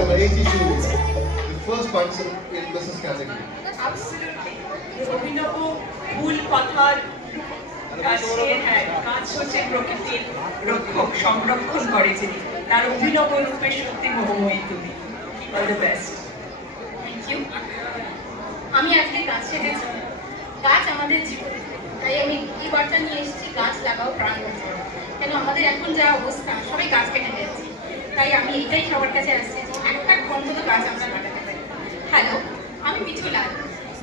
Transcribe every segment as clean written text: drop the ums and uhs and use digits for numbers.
number 82, the first participant in Mrs. category. Absolutely. অভিনব ভুল কথার গাছের হ্যাঁ গাছ হচ্ছে প্রকৃতির রক্ষক সংরক্ষণ করে যিনি তার অভিনব রূপে সত্যি মোহময়ী তুমি all the best thank you. আমি আজকে গাছ সেজেছি, গাছ আমাদের জীবন, তাই আমি এই বার্তা নিয়ে এসেছি, গাছ লাগাও প্রাণ বাঁচাও। কেন আমাদের এখন যা অবস্থা, সবাই গাছ কেটে যাচ্ছি, তাই আমি এটাই সবার কাছে আসছি যে একটা অন্তত গাছ আমরা লাগাতে পারি। হ্যালো, আমি মিঠু লাল,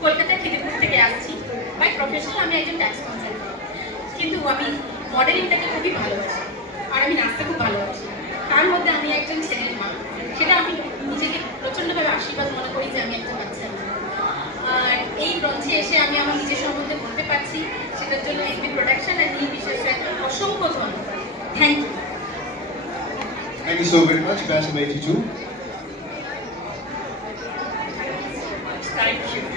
কলকাতার খিদিরপুর থেকে আসছি। বাই প্রফেশনাল আমি একজন ট্যাক্স কনসালটেন্ট, কিন্তু আমি মডেলিংটাকে খুবই ভালোবাসি আর আমি নাচতে খুব ভালোবাসি। তার মধ্যে আমি একজন ছেলের মা, সেটা আমি নিজেকে প্রচণ্ডভাবে আশীর্বাদ মনে করি যে আমি একজন বাচ্চা মা। আর এই মঞ্চে এসে আমি আমার নিজের সম্বন্ধে বলতে পারছি, সেটার জন্য এমপি প্রোডাকশন আর নীল বিশ্বাস স্যারকে অসংখ্য ধন্যবাদ। Thank you. Thank you so very much, batch number 82. Thank you